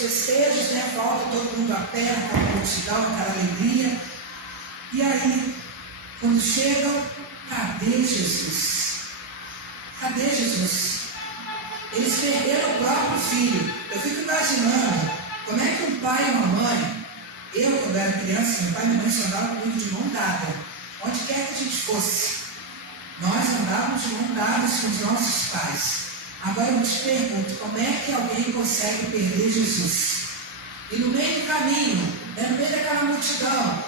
festejos, né? Volta todo mundo a pé, aquela multidão, aquela alegria. E aí, quando chegam, cadê Jesus? Cadê Jesus? Eles perderam o próprio filho. Eu fico imaginando como é que um pai e uma mãe, eu quando era criança, meu pai e minha mãe só andavam comigo de mão dada, onde quer que a gente fosse. Nós andávamos de mão dadas com os nossos pais. Agora eu te pergunto, como é que alguém consegue perder Jesus? E no meio do caminho, no meio daquela multidão,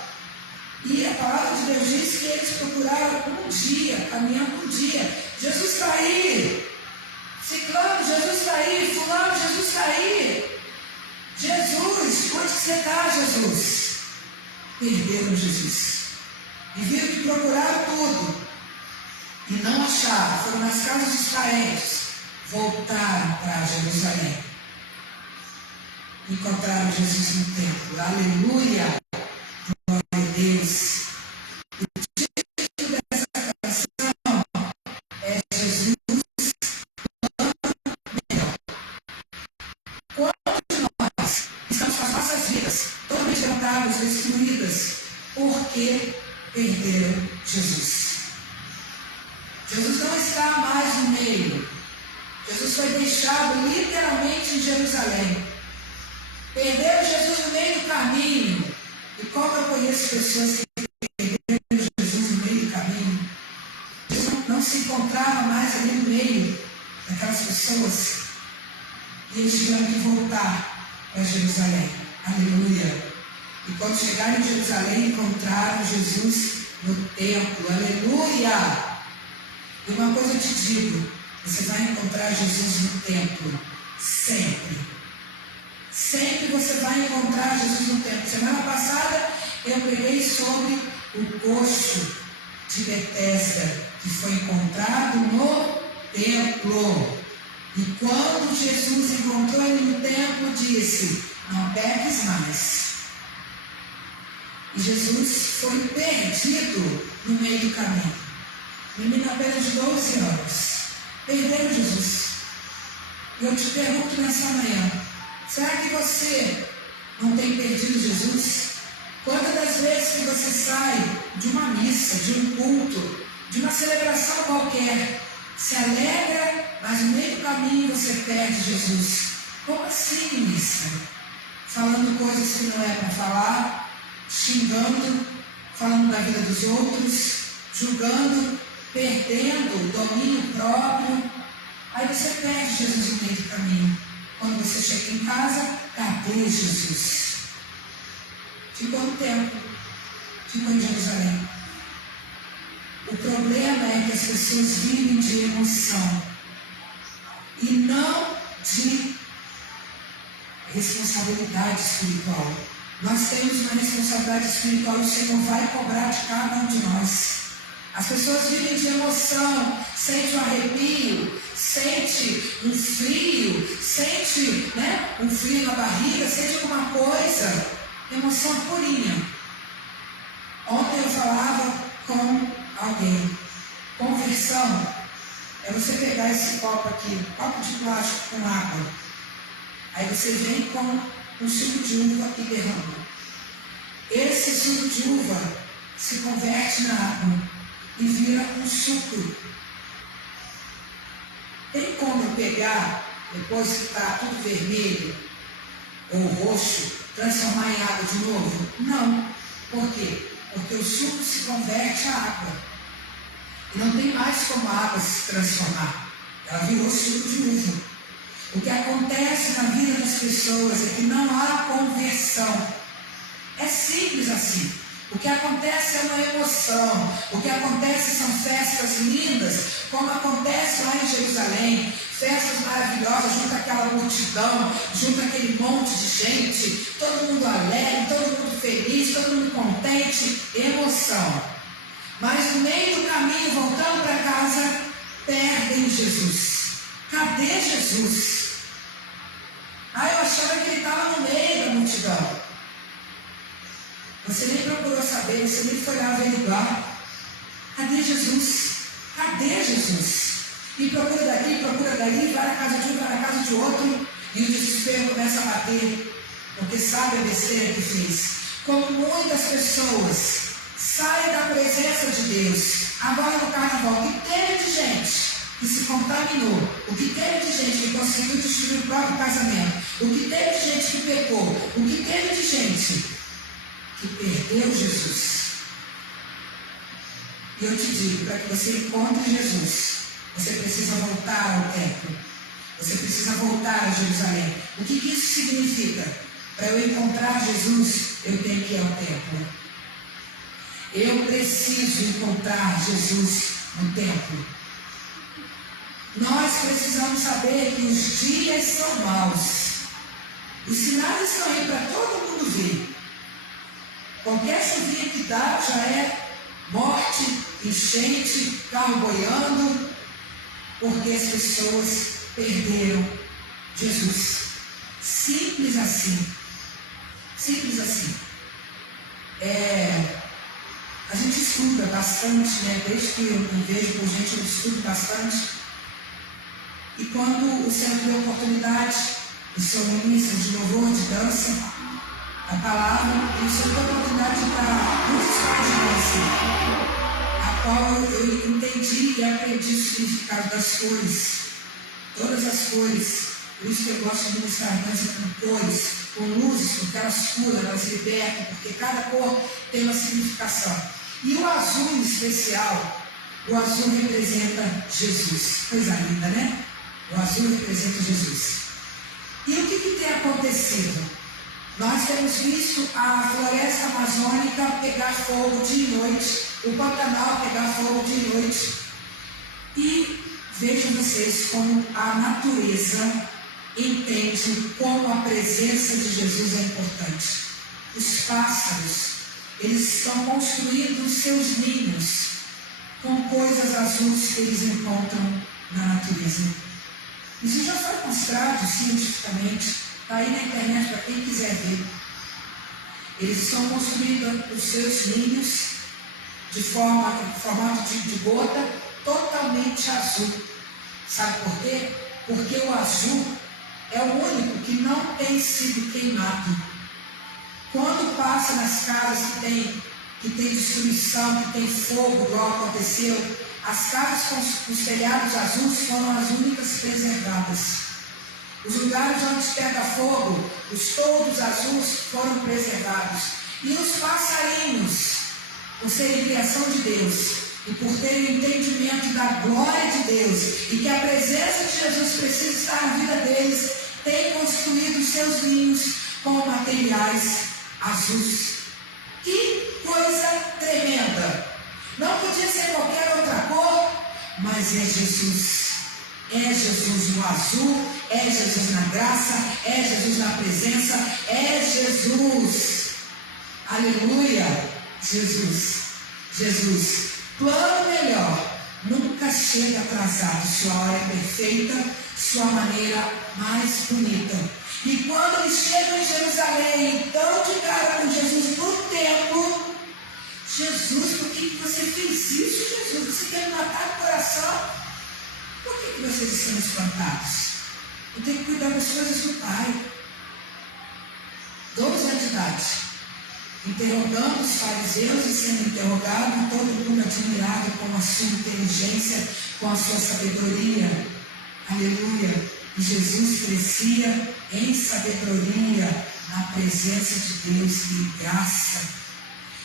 e a palavra de Deus diz que eles procuraram um dia, caminhando um dia. Jesus está aí, ciclano, Jesus está aí, fulano, Jesus está aí. Jesus, onde você está, Jesus? Perderam Jesus. E viram que procuraram tudo e não acharam. Foram nas casas dos parentes, voltaram para Jerusalém. Encontraram Jesus no templo. Aleluia! Glória a Deus. O título dessa canção é Jesus melhor. Quantos de nós estamos com as nossas vidas totalmente levantadas, destruídas, porque perderam Jesus? Jesus não está mais no meio. Jesus foi deixado literalmente em Jerusalém. Perderam Jesus no meio do caminho. E como eu conheço pessoas que perderam Jesus no meio do caminho, Jesus não se encontrava mais ali no meio daquelas pessoas. E eles tiveram que voltar para Jerusalém. Aleluia. E quando chegaram em Jerusalém, encontraram Jesus no templo. Aleluia. E uma coisa eu te digo, você vai encontrar Jesus no templo, sempre. Sempre você vai encontrar Jesus no templo. Semana passada eu preguei sobre o coxo de Betesda, que foi encontrado no templo. E quando Jesus encontrou ele no templo, disse: não peques mais. E Jesus foi perdido no meio do caminho. Menino apenas de 12 anos. Perderam Jesus. E eu te pergunto nessa manhã, será que você não tem perdido Jesus? Quantas das vezes que você sai de uma missa, de um culto, de uma celebração qualquer, se alegra, mas no meio do caminho você perde Jesus? Como assim, ministra? Falando coisas que não é para falar, xingando, falando da vida dos outros, julgando, perdendo o domínio próprio. Aí você perde Jesus no meio do caminho. Quando você chega em casa, cadê Jesus? Ficou no templo, ficou em Jerusalém. O problema é que as pessoas vivem de emoção e não de responsabilidade espiritual. Nós temos uma responsabilidade espiritual e o Senhor vai cobrar de cada um de nós. As pessoas vivem de emoção, sente um arrepio, sente um frio, sente um frio na barriga, sente alguma coisa, emoção purinha. Ontem eu falava com alguém, conversão é você pegar esse copo aqui, copo de plástico com água, aí você vem com um suco de uva e derrama. Esse suco de uva se converte na água e vira um suco. Tem como eu pegar, depois que está tudo vermelho ou roxo, transformar em água de novo? Não. Por quê? Porque o suco se converte à água. E não tem mais como a água se transformar. Ela virou suco de uva. O que acontece na vida das pessoas é que não há conversão. É simples assim. O que acontece é uma emoção. O que acontece são festas lindas, como acontece lá em Jerusalém. Festas maravilhosas, junto àquela multidão, junto àquele monte de gente. Todo mundo alegre, todo mundo feliz, todo mundo contente. Emoção. Mas no meio do caminho, voltando para casa, perdem Jesus. Cadê Jesus? Eu achava que ele estava no meio da multidão. Você nem procurou saber, você nem foi lá averiguar. Cadê Jesus? Cadê Jesus? E procura daqui, procura dali, vai na casa de um, vai na casa de outro. E o desespero começa a bater, porque sabe a besteira que fez. Como muitas pessoas saem da presença de Deus, agora no carnaval, o que teve de gente que se contaminou, o que teve de gente que conseguiu destruir o próprio casamento, o que teve de gente que pecou, o que teve de gente que perdeu Jesus. E eu te digo, para que você encontre Jesus, você precisa voltar ao templo. Você precisa voltar a Jerusalém. O que isso significa? Para eu encontrar Jesus, eu tenho que ir ao templo. Eu preciso encontrar Jesus no templo. Nós precisamos saber que os dias são maus. Os sinais estão aí para todo mundo ver. Qualquer chuvinha que dá já é morte, enchente, carro boiando, porque as pessoas perderam Jesus. Simples assim. Simples assim. A gente estuda bastante, né? Desde que eu me vejo por gente, eu estudo bastante. E quando o Senhor deu oportunidade, eu sou ministro de louvor, de dança, a palavra, e o Senhor deu oportunidade de dar muitas páginas, a qual eu entendi e aprendi o significado das cores. Todas as cores. Por isso que eu gosto de ministrar dança com cores, com luzes, porque elas curam, elas libertam, porque cada cor tem uma significação. E o azul em especial, o azul representa Jesus. Coisa linda, né? O azul representa Jesus. E o que tem acontecido? Nós temos visto a floresta amazônica pegar fogo dia e noite, o Pantanal pegar fogo dia e noite. E vejam vocês como a natureza entende como a presença de Jesus é importante. Os pássaros, eles estão construindo os seus ninhos com coisas azuis que eles encontram na natureza. Isso já foi mostrado cientificamente, está aí na internet para quem quiser ver. Eles estão construindo os seus ninhos de formato de gota, totalmente azul. Sabe por quê? Porque o azul é o único que não tem sido queimado. Quando passa nas casas que tem destruição, que tem fogo, igual aconteceu, as casas com os telhados azuis foram as únicas preservadas. Os lugares onde pega fogo, os toldos azuis foram preservados. E os passarinhos, por serem criação de Deus, e por terem entendimento da glória de Deus, e que a presença de Jesus precisa estar na vida deles, têm construído os seus ninhos com materiais azuis. Que coisa tremenda! Não podia ser qualquer outra cor, mas é Jesus. É Jesus no azul, é Jesus na graça, é Jesus na presença, é Jesus. Aleluia! Jesus. Plano melhor nunca chega atrasado. Sua hora é perfeita, sua maneira mais bonita. E quando eles chegam em Jerusalém, então de cara com Jesus no templo, Jesus, por que você fez isso, Jesus? Você quer me matar no coração? Por que vocês estão espantados? Eu tenho que cuidar das coisas do Pai. 12 anos de idade, interrogando os fariseus e sendo interrogado, todo mundo admirado com a sua inteligência, com a sua sabedoria. Aleluia! E Jesus crescia em sabedoria, na presença de Deus e graça.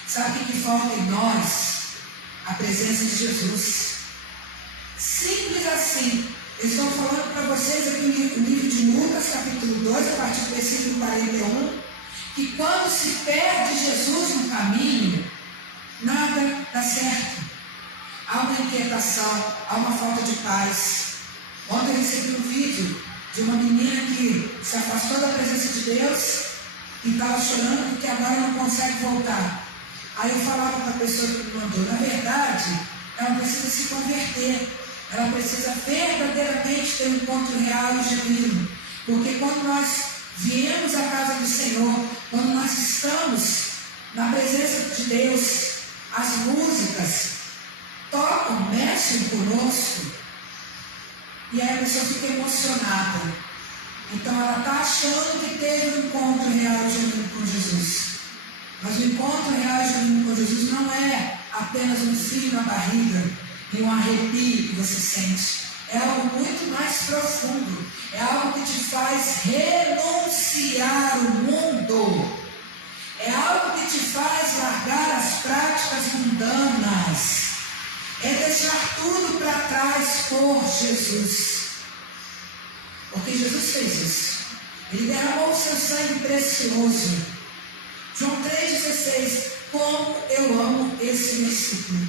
Sabe o que falta em nós? A presença de Jesus. Simples assim. Eu estou falando para vocês aqui no livro de Lucas, capítulo 2, a partir do versículo 41, que quando se perde Jesus no caminho, nada dá certo. Há uma inquietação, há uma falta de paz. Ontem eu recebi um vídeo de uma menina que se afastou da presença de Deus e estava chorando porque agora não consegue voltar. Aí eu falava para a pessoa que me mandou, na verdade, ela precisa se converter. Ela precisa verdadeiramente ter um encontro real e genuíno. Porque quando nós viemos à casa do Senhor, quando nós estamos na presença de Deus, as músicas tocam, mexem conosco, e aí a pessoa fica emocionada. Então ela está achando que teve um encontro real e genuíno com Jesus. Mas o encontro real e genuíno com Jesus não é apenas um frio na barriga e um arrepio que você sente. É algo muito mais profundo. É algo que te faz renunciar o mundo. É algo que te faz largar as práticas mundanas. É deixar tudo para trás por Jesus. Porque Jesus fez isso. Ele derramou o seu sangue precioso. João 3,16. Como eu amo esse versículo.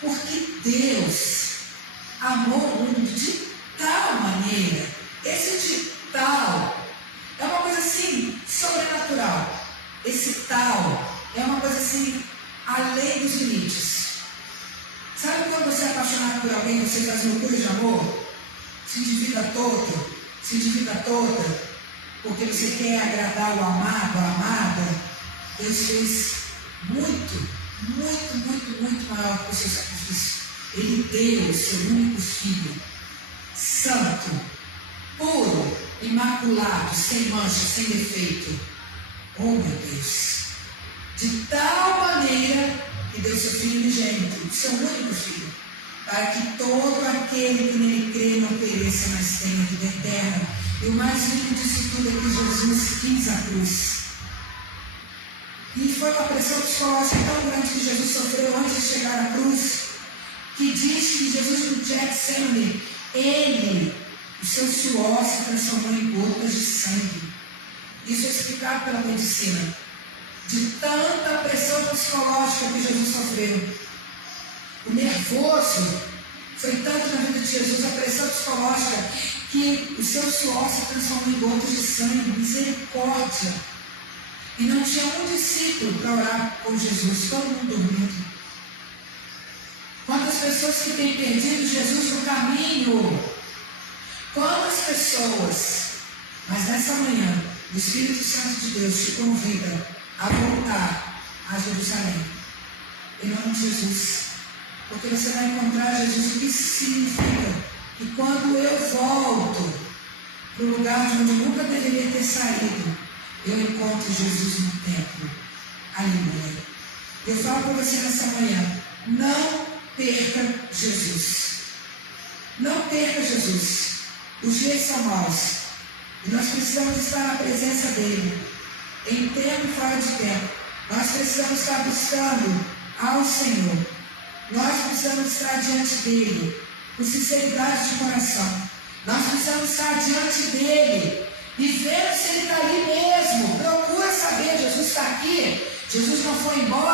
Porque Deus amou o mundo de tal maneira. Esse de tal é uma coisa assim, sobrenatural. Esse tal é uma coisa assim, além dos limites. Sabe quando você é apaixonado por alguém, você faz loucura de amor? Se endivida toda, porque você quer agradar o amado, a amada. Deus fez muito maior que o seu sacrifício. Ele deu o seu único filho, santo, puro, imaculado, sem mancha, sem defeito. Oh meu Deus! De tal maneira que deu seu filho unigênito, seu único filho, para que todo aquele que nele crê não pereça, mas tenha vida eterna. E o mais lindo disso tudo é que Jesus quis a cruz. E foi uma pressão psicológica tão grande que Jesus sofreu antes de chegar à cruz, que diz que Jesus no Getsemane, o seu suor se transformou em gotas de sangue. Isso é explicado pela medicina. De tanta pressão psicológica que Jesus sofreu. O nervoso foi tanto na vida de Jesus, a pressão psicológica, que o seu suor se transformou em gotas de sangue. Misericórdia. E não tinha um discípulo para orar por Jesus, todo mundo dormindo. Quantas pessoas que têm perdido Jesus no caminho? Quantas pessoas? Mas nessa manhã, o Espírito Santo de Deus te convida a voltar a Jerusalém, em nome de Jesus, porque você vai encontrar Jesus. O que significa? Que quando eu volto para o lugar de onde eu nunca deveria ter saído, eu encontro Jesus no templo. Aleluia. Eu falo para você nessa manhã, não perca Jesus. Não perca Jesus. Os dias são maus e nós precisamos estar na presença dele, em tempo e fora de tempo. Nós precisamos estar buscando ao Senhor. Nós precisamos estar diante dele com sinceridade de coração. Nós precisamos estar diante dele e ver se ele está ali mesmo. Procura saber, Jesus está aqui. Jesus não foi embora.